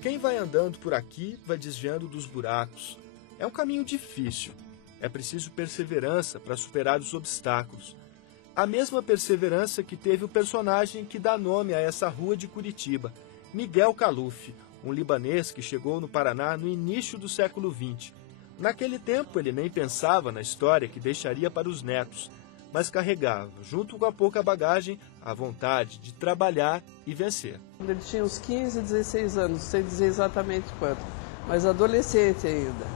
Quem vai andando por aqui vai desviando dos buracos. É um caminho difícil. É preciso perseverança para superar os obstáculos. A mesma perseverança que teve o personagem que dá nome a essa rua de Curitiba, Miguel Kaluf, um libanês que chegou no Paraná no início do século XX. Naquele tempo ele nem pensava na história que deixaria para os netos, mas carregava, junto com a pouca bagagem, a vontade de trabalhar e vencer. Ele tinha uns 15, 16 anos, não sei dizer exatamente quanto, mas adolescente ainda.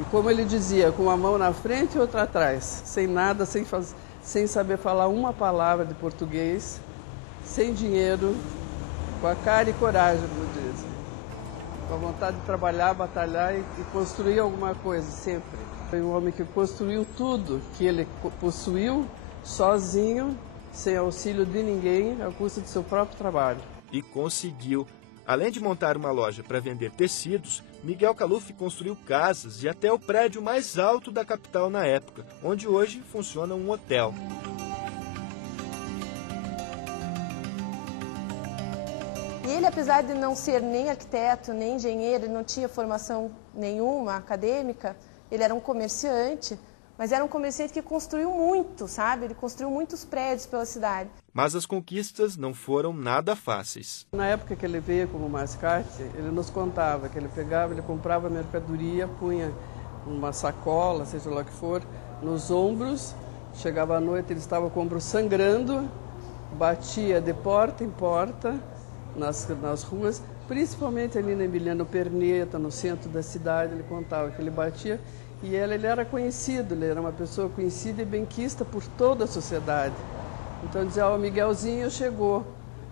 E como ele dizia, com uma mão na frente e outra atrás, sem nada, sem saber falar uma palavra de português, sem dinheiro, com a cara e coragem, como dizem. Com a vontade de trabalhar, batalhar e construir alguma coisa, sempre. Foi um homem que construiu tudo que ele possuiu, sozinho, sem auxílio de ninguém, à custa do seu próprio trabalho. E conseguiu. Além de montar uma loja para vender tecidos, Miguel Kaluf construiu casas e até o prédio mais alto da capital na época, onde hoje funciona um hotel. E ele, apesar de não ser nem arquiteto, nem engenheiro, ele não tinha formação nenhuma acadêmica, ele era um comerciante, mas era um comerciante que construiu muito, sabe? Ele construiu muitos prédios pela cidade. Mas as conquistas não foram nada fáceis. Na época que ele veio como mascate, ele nos contava que ele pegava, ele comprava mercadoria, punha uma sacola, seja lá o que for, nos ombros, chegava à noite, ele estava com o ombro sangrando, batia de porta em porta nas ruas, principalmente ali na Emiliano Perneta, no centro da cidade, ele contava que ele batia. E ele era conhecido, ele era uma pessoa conhecida e benquista por toda a sociedade. Então dizia, o Miguelzinho chegou.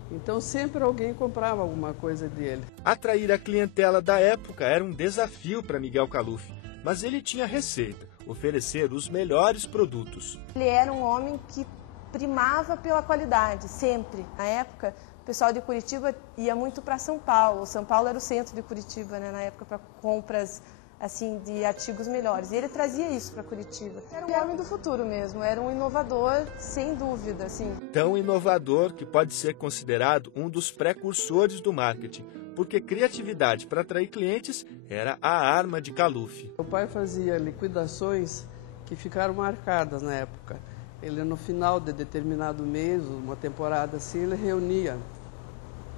Então sempre alguém comprava alguma coisa dele. Atrair a clientela da época era um desafio para Miguel Kaluf, mas ele tinha receita, oferecer os melhores produtos. Ele era um homem que primava pela qualidade, sempre. Na época, o pessoal de Curitiba ia muito para São Paulo. São Paulo era o centro de Curitiba, né, na época, para compras assim, de artigos melhores. E ele trazia isso para Curitiba. Era um homem do futuro mesmo, era um inovador, sem dúvida. Assim. Tão inovador que pode ser considerado um dos precursores do marketing, porque criatividade para atrair clientes era a arma de Kaluf. O pai fazia liquidações que ficaram marcadas na época. Ele, no final de determinado mês, uma temporada assim, ele reunia.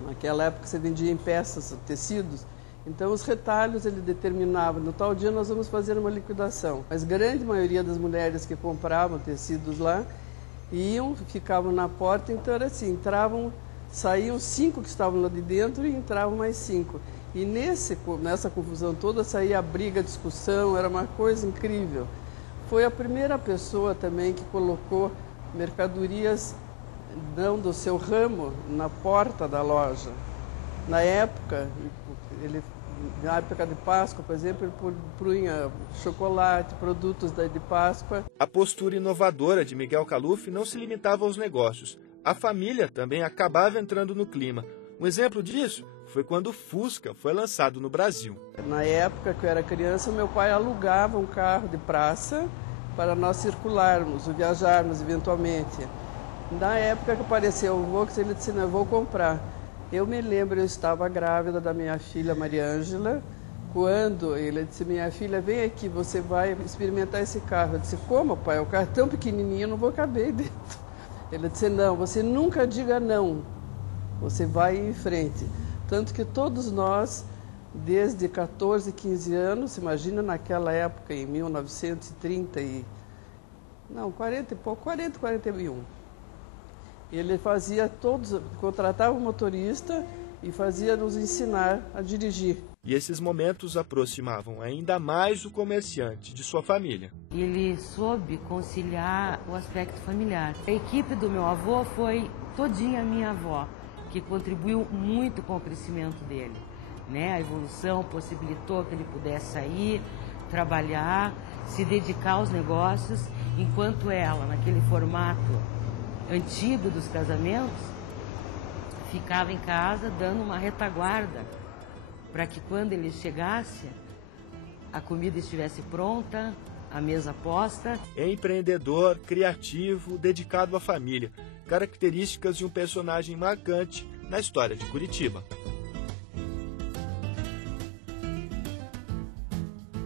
Naquela época você vendia em peças, tecidos. Então os retalhos ele determinava, no tal dia nós vamos fazer uma liquidação. Mas grande maioria das mulheres que compravam tecidos lá, iam, ficavam na porta, então era assim, entravam, saíam 5 que estavam lá de dentro e entravam mais 5. E nessa confusão toda saía a briga, a discussão, era uma coisa incrível. Foi a primeira pessoa também que colocou mercadorias não do seu ramo na porta da loja. Na época, na época de Páscoa, por exemplo, ele punha chocolate, produtos de Páscoa. A postura inovadora de Miguel Kaluf não se limitava aos negócios. A família também acabava entrando no clima. Um exemplo disso foi quando o Fusca foi lançado no Brasil. Na época que eu era criança, meu pai alugava um carro de praça para nós circularmos, viajarmos eventualmente. Na época que apareceu o Vox, ele disse, não, eu vou comprar. Eu me lembro, eu estava grávida da minha filha Maria Ângela, quando ele disse, minha filha, vem aqui, você vai experimentar esse carro. Eu disse, como, pai? O carro é tão pequenininho, eu não vou caber dentro. Ele disse, não, você nunca diga não, você vai em frente. Tanto que todos nós, desde 14, 15 anos, imagina naquela época, em 1930 e... não, 40 e pouco, 40, 41. Ele fazia todos, contratava um motorista e fazia nos ensinar a dirigir. E esses momentos aproximavam ainda mais o comerciante de sua família. Ele soube conciliar o aspecto familiar. A equipe do meu avô foi todinha minha avó, que contribuiu muito com o crescimento dele. Né? A evolução possibilitou que ele pudesse sair, trabalhar, se dedicar aos negócios, enquanto ela, naquele formato antigo dos casamentos, ficava em casa dando uma retaguarda para que quando ele chegasse, a comida estivesse pronta, a mesa posta. Empreendedor, criativo, dedicado à família. Características de um personagem marcante na história de Curitiba.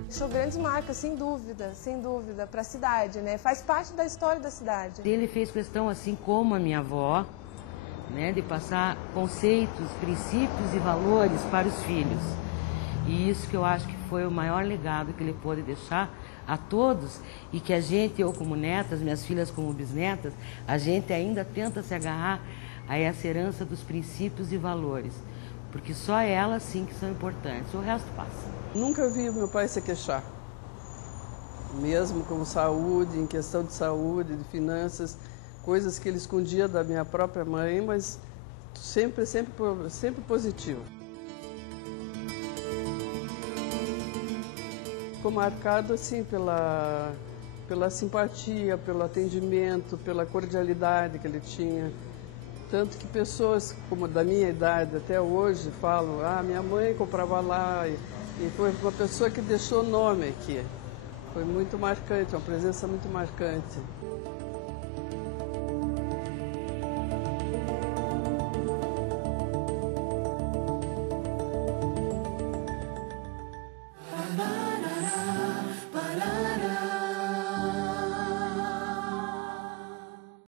Deixou grandes marcas, sem dúvida, para a cidade, né? Faz parte da história da cidade. Ele fez questão, assim como a minha avó, né, de passar conceitos, princípios e valores para os filhos. E isso que eu acho que foi o maior legado que ele pôde deixar a todos e que a gente, eu como neta, as minhas filhas como bisnetas, a gente ainda tenta se agarrar a essa herança dos princípios e valores, porque só elas sim que são importantes, o resto passa. Nunca vi meu pai se queixar, mesmo com saúde, em questão de saúde, de finanças, coisas que ele escondia da minha própria mãe, mas sempre positivo. Ficou marcado assim pela simpatia, pelo atendimento, pela cordialidade que ele tinha. Tanto que pessoas como da minha idade até hoje falam, minha mãe comprava lá, e foi uma pessoa que deixou nome aqui. Foi muito marcante, uma presença muito marcante.